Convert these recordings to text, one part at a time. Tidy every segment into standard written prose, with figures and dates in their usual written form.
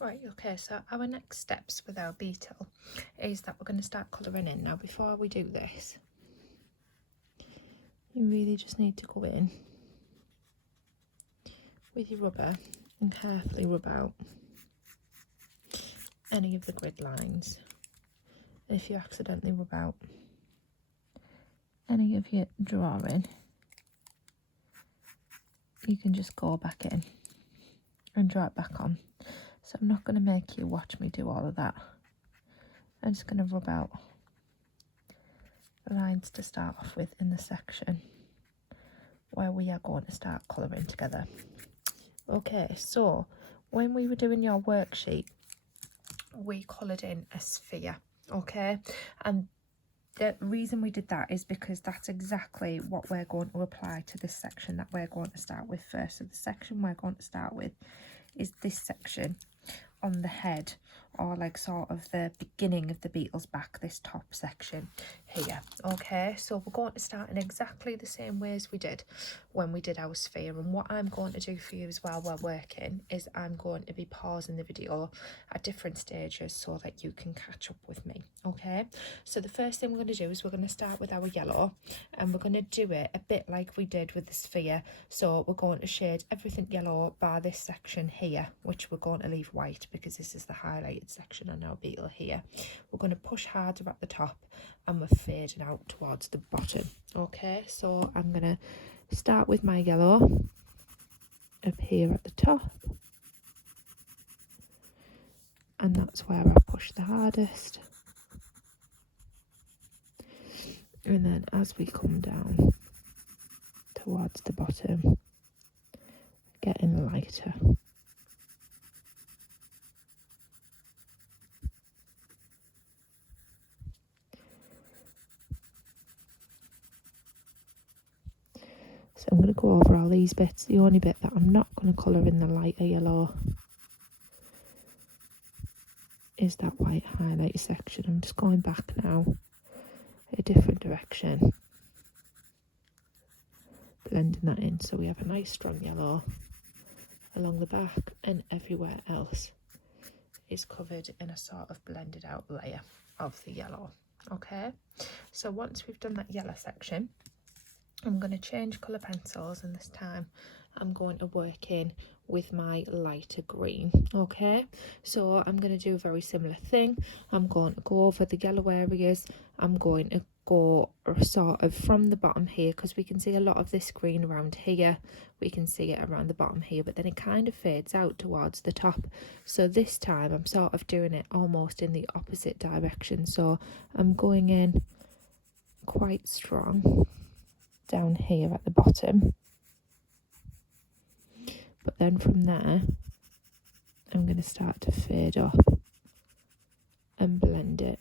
Right, okay, so our next steps with our beetle is that we're going to start colouring in. Now, before we do this, you really just need to go in with your rubber and carefully rub out any of the grid lines. And if you accidentally rub out any of your drawing, you can just go back in and draw it back on. So I'm not going to make you watch me do all of that. I'm just going to rub out the lines to start off with in the section where we are going to start colouring together. Okay, so when we were doing your worksheet, we coloured in a sphere, okay? And the reason we did that is because that's exactly what we're going to apply to this section that we're going to start with first. So the section we're going to start with is this section on the head, or like sort of the beginning of the beetle's back, this top section here. Okay, so we're going to start in exactly the same way as we did when we did our sphere. And what I'm going to do for you as well while working is I'm going to be pausing the video at different stages so that you can catch up with me. Okay, so the first thing we're going to do is we're going to start with our yellow, and we're going to do it a bit like we did with the sphere. So we're going to shade everything yellow bar this section here, which we're going to leave white because this is the highlighted section on our beetle here. We're going to push harder at the top and we're fading out towards the bottom. Okay, so I'm going to start with my yellow up here at the top, and that's where I push the hardest. And then as we come down towards the bottom, getting lighter. So I'm going to go over all these bits. The only bit that I'm not going to colour in the lighter yellow is that white highlight section. I'm just going back now, a different direction, blending that in so we have a nice strong yellow along the back, and everywhere else is covered in a sort of blended out layer of the yellow. Okay, so once we've done that yellow section, I'm going to change colour pencils, and this time I'm going to work in with my lighter green. Okay, so I'm going to do a very similar thing. I'm going to go over the yellow areas. I'm going to go sort of from the bottom here, because we can see a lot of this green around here. We can see it around the bottom here, but then it kind of fades out towards the top. So this time I'm sort of doing it almost in the opposite direction. So I'm going in quite strong down here at the bottom, but then from there I'm going to start to fade up and blend it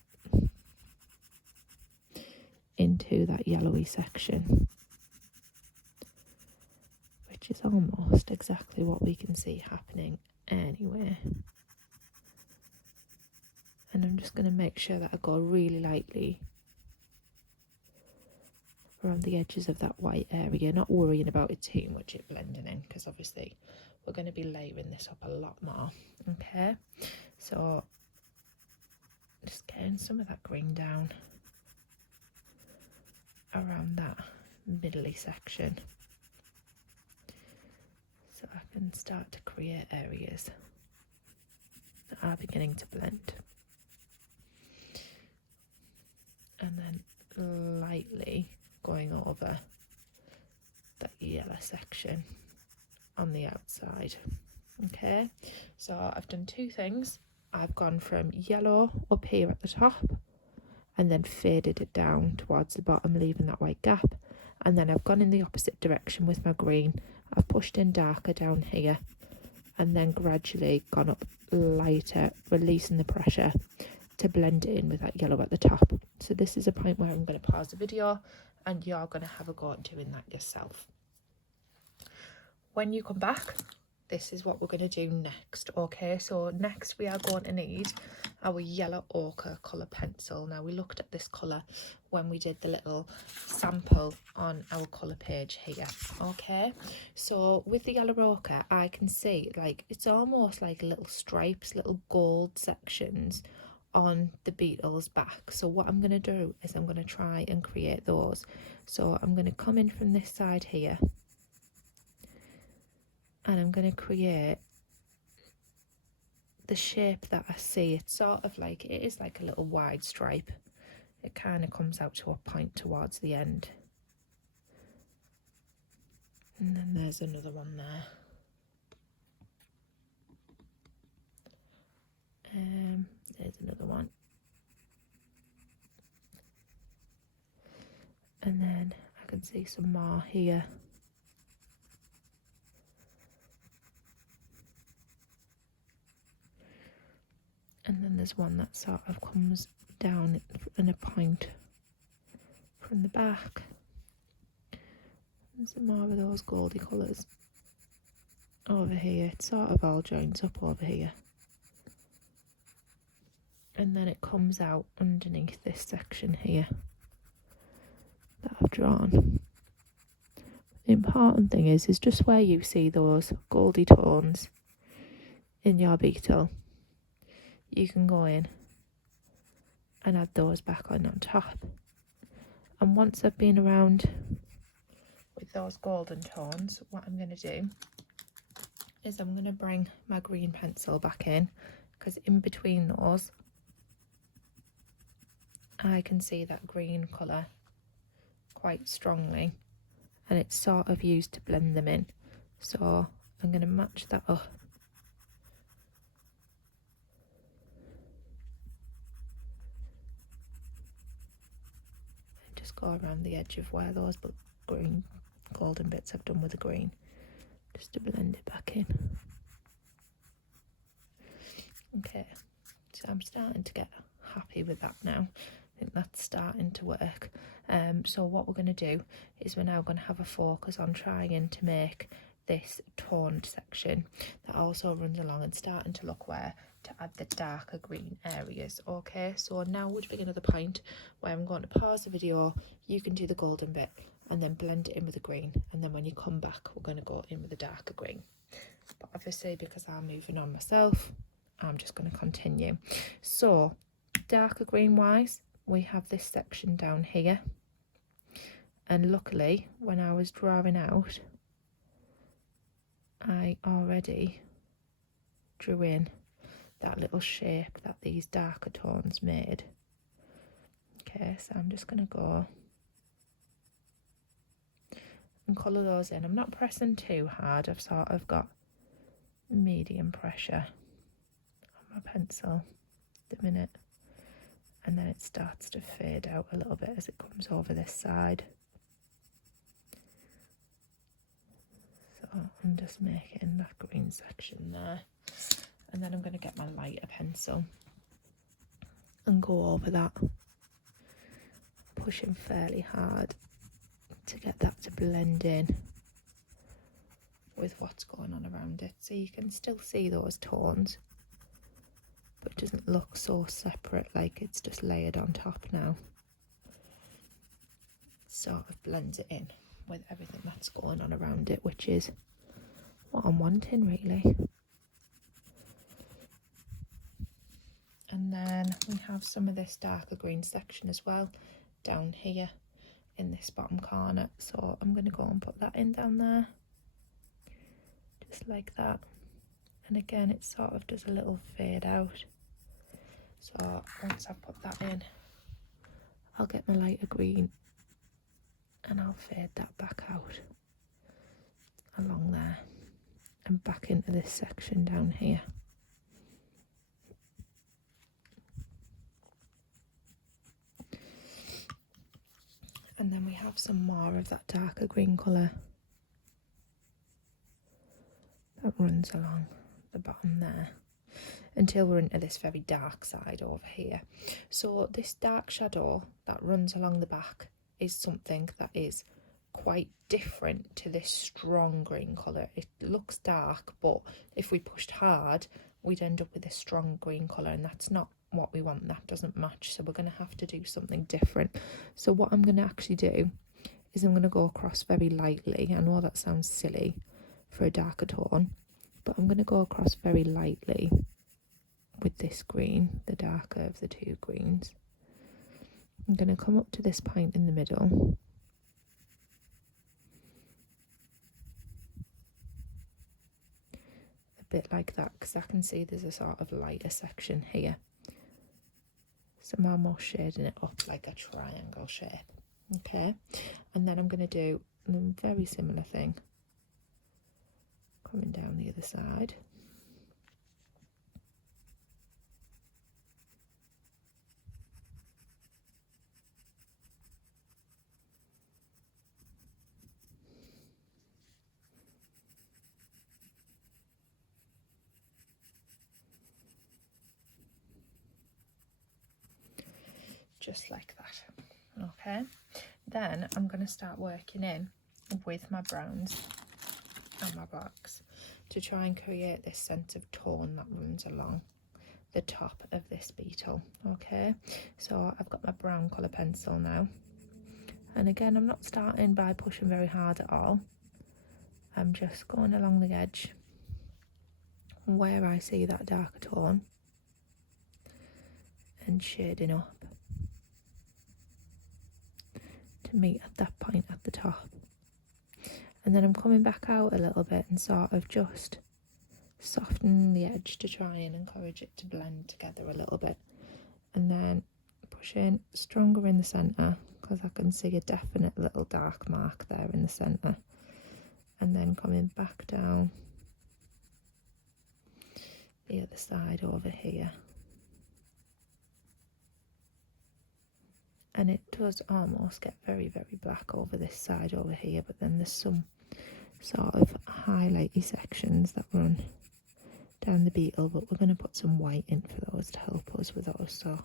into that yellowy section, which is almost exactly what we can see happening anyway. And I'm just going to make sure that I go really lightly around the edges of that white area, not worrying about it too much, it blending in, because obviously we're going to be layering this up a lot more. Okay, so just getting some of that green down around that middly section so I can start to create areas that are beginning to blend, and then lightly going over that yellow section on the outside. Okay, so I've done two things. I've gone from yellow up here at the top and then faded it down towards the bottom, leaving that white gap, and then I've gone in the opposite direction with my green. I've pushed in darker down here and then gradually gone up lighter, releasing the pressure to blend it in with that yellow at the top. So this is a point where I'm going to pause the video and you're going to have a go at doing that yourself. When you come back, this is what we're going to do next. Okay, so next we are going to need our yellow ochre colour pencil. Now, we looked at this colour when we did the little sample on our colour page here. Okay, so with the yellow ochre, I can see like it's almost like little stripes, little gold sections on the beetle's back. So what I'm going to do is I'm going to try and create those. So I'm going to come in from this side here, and I'm going to create the shape that I see. It's sort of like, it is like a little wide stripe. It kind of comes out to a point towards the end. And then there's another one there. There's another one. And then I can see some more here. And then there's one that sort of comes down in a point from the back. And some more of those goldy colours over here. It sort of all joins up over here. And then it comes out underneath this section here that I've drawn. The important thing is just where you see those goldy tones in your beetle, you can go in and add those back on top. And once I've been around with those golden tones, what I'm going to do is I'm going to bring my green pencil back in, because in between those I can see that green colour quite strongly, and it's sort of used to blend them in. So I'm going to match that up. Just go around the edge of where those green golden bits I've done with the green, just to blend it back in. Okay, so I'm starting to get happy with that now. I think that's starting to work. So what we're going to do is we're now going to have a focus on trying to make this toned section that also runs along and starting to look where to add the darker green areas. Okay, so now would begin at the point where I'm going to pause the video, you can do the golden bit and then blend it in with the green, and then when you come back we're going to go in with the darker green. But obviously, because I'm moving on myself, I'm just going to continue. So darker green wise, we have this section down here, and luckily when I was drawing out, I already drew in that little shape that these darker tones made. Okay, so I'm just going to go and colour those in. I'm not pressing too hard, I've sort of got medium pressure on my pencil at the minute, and then it starts to fade out a little bit as it comes over this side. So I'm just making that green section there, and then I'm going to get my lighter pencil and go over that, pushing fairly hard to get that to blend in with what's going on around it. So you can still see those tones, but it doesn't look so separate, like it's just layered on top now. Sort of blends it in with everything that's going on around it, which is what I'm wanting really. And then we have some of this darker green section as well down here in this bottom corner, so I'm going to go and put that in down there, just like that. And again, it sort of does a little fade out. So once I've put that in, I'll get my lighter green and I'll fade that back out along there and back into this section down here. And then we have some more of that darker green colour that runs along the bottom there until we're into this very dark side over here. So this dark shadow that runs along the back is something that is quite different to this strong green colour. It looks dark, but if we pushed hard, we'd end up with a strong green colour, and that's not what we want. That doesn't match, so we're going to have to do something different. So what I'm going to actually do is I'm going to go across very lightly. I know that sounds silly for a darker tone, but I'm going to go across very lightly with this green, the darker of the two greens. I'm going to come up to this point in the middle, a bit like that, because I can see there's a sort of lighter section here. So I'm almost shading it up like a triangle shape. Okay, and then I'm going to do a very similar thing coming down the other side. Just like that. Okay, then I'm going to start working in with my browns and my blacks to try and create this sense of tone that runs along the top of this beetle. Okay, so I've got my brown colour pencil now, and again I'm not starting by pushing very hard at all. I'm just going along the edge where I see that darker tone and shading up to meet at that point at the top. And then I'm coming back out a little bit and sort of just softening the edge to try and encourage it to blend together a little bit. And then pushing stronger in the centre, because I can see a definite little dark mark there in the centre. And then coming back down the other side over here. And it does almost get very, very black over this side over here, but then there's some sort of highlighty sections that run down the beetle, but we're going to put some white in for those to help us with those, so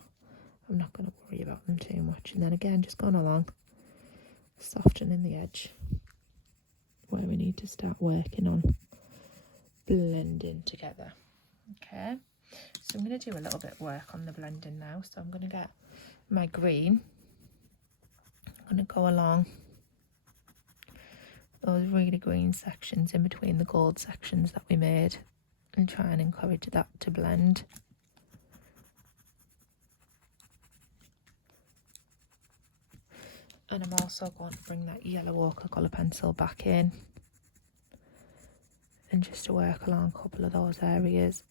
I'm not going to worry about them too much. And then again, just going along, softening the edge where we need to start working on blending together. Okay, so I'm going to do a little bit of work on the blending now. So I'm going to get my green, I'm going to go along those really green sections in between the gold sections that we made and try and encourage that to blend. And I'm also going to bring that yellow ochre colour pencil back in and just to work along a couple of those areas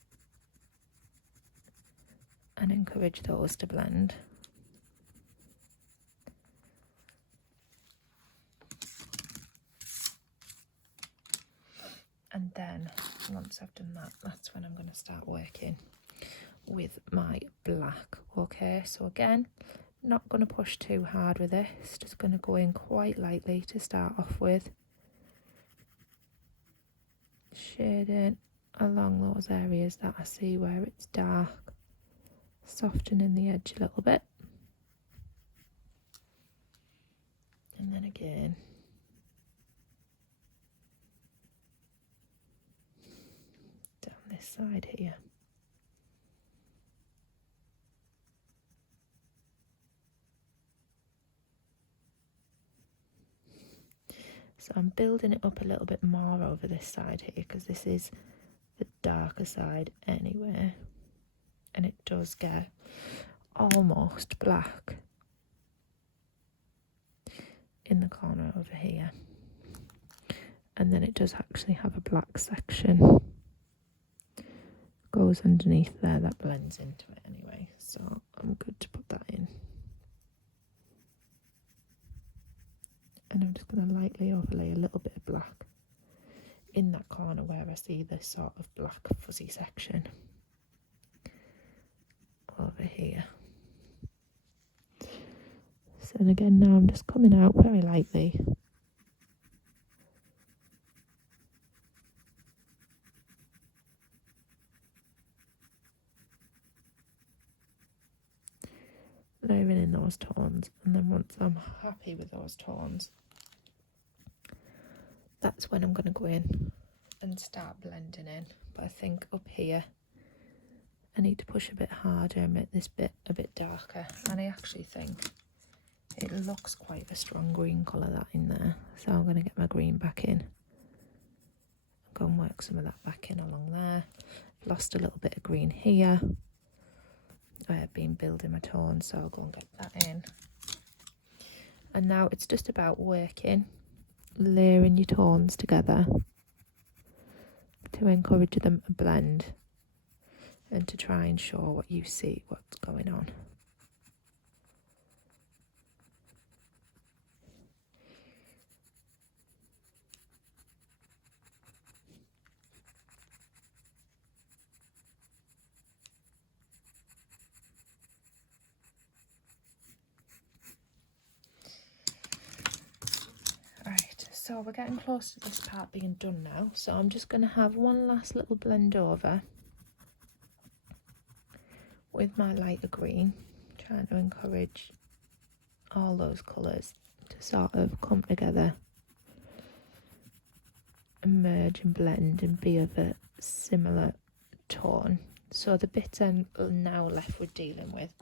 and encourage those to blend. And then once I've done that, that's when I'm going to start working with my black. Okay, so again, not going to push too hard with this, just going to go in quite lightly to start off with, shading along those areas that I see where it's dark, softening the edge a little bit, and then again down this side here. So I'm building it up a little bit more over this side here because this is the darker side anyway, and it does get almost black in the corner over here, and then it does actually have a black section goes underneath there that blends into it anyway, so I'm good to put that in. And I'm just going to lightly overlay a little bit of black in that corner where I see this sort of black fuzzy section over here. So and again, now I'm just coming out very lightly. Layering in those tones, and then once I'm happy with those tones, that's when I'm going to go in and start blending in. But I think up here I need to push a bit harder and make this bit a bit darker, and I actually think it looks quite a strong green colour that in there, so I'm going to get my green back in, go and work some of that back in along there. Lost a little bit of green here. I have been building my tones, so I'll go and get that in. And now it's just about working, layering your tones together to encourage them to blend and to try and show what you see, what's going on. Right, so we're getting close to this part being done now, so I'm just going to have one last little blend over with my lighter green, trying to encourage all those colours to sort of come together and merge and blend and be of a similar tone. So the bits I'm now left with dealing with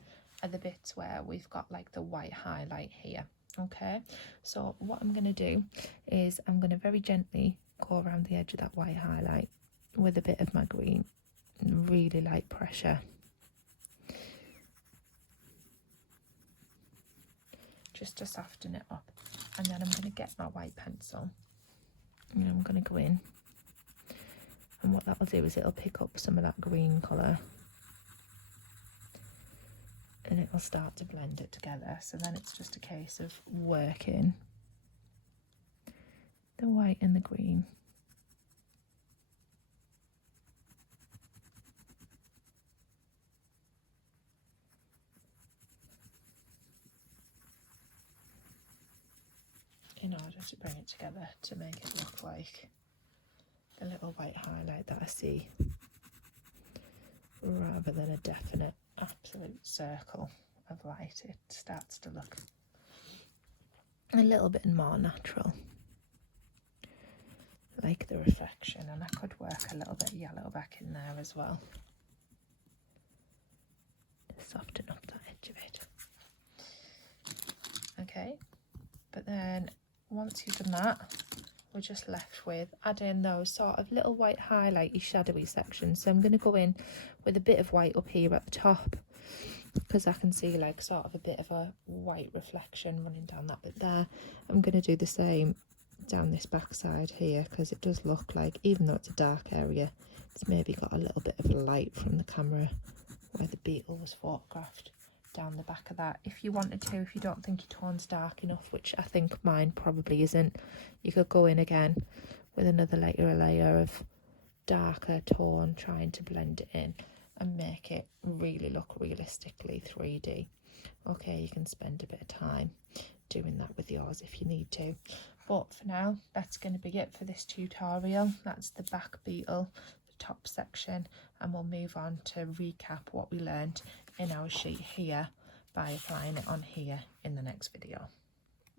are the bits where we've got like the white highlight here. Okay, so what I'm going to do is I'm going to very gently go around the edge of that white highlight with a bit of my green, really light pressure. Just to soften it up, and then I'm going to get my white pencil and I'm going to go in, and what that'll do is it'll pick up some of that green colour and it'll start to blend it together. So then it's just a case of working the white and the green. In order to bring it together to make it look like the little white highlight that I see, rather than a definite absolute circle of light. It starts to look a little bit more natural, like the reflection, and I could work a little bit of yellow back in there as well to soften up that edge of it. Okay, but then once you've done that, we're just left with adding those sort of little white highlighty shadowy sections. So I'm going to go in with a bit of white up here at the top, because I can see like sort of a bit of a white reflection running down that bit there. I'm going to do the same down this back side here, because it does look like, even though it's a dark area, it's maybe got a little bit of a light from the camera where the beetle was photographed down the back of that. If you wanted to, if you don't think your tone's dark enough, which I think mine probably isn't, you could go in again with another layer of darker tone, trying to blend it in and make it really look realistically 3D. Okay, you can spend a bit of time doing that with yours if you need to, but for now that's going to be it for this tutorial. That's the back beetle, the top section, and we'll move on to recap what we learned in our sheet here by applying it on here in the next video.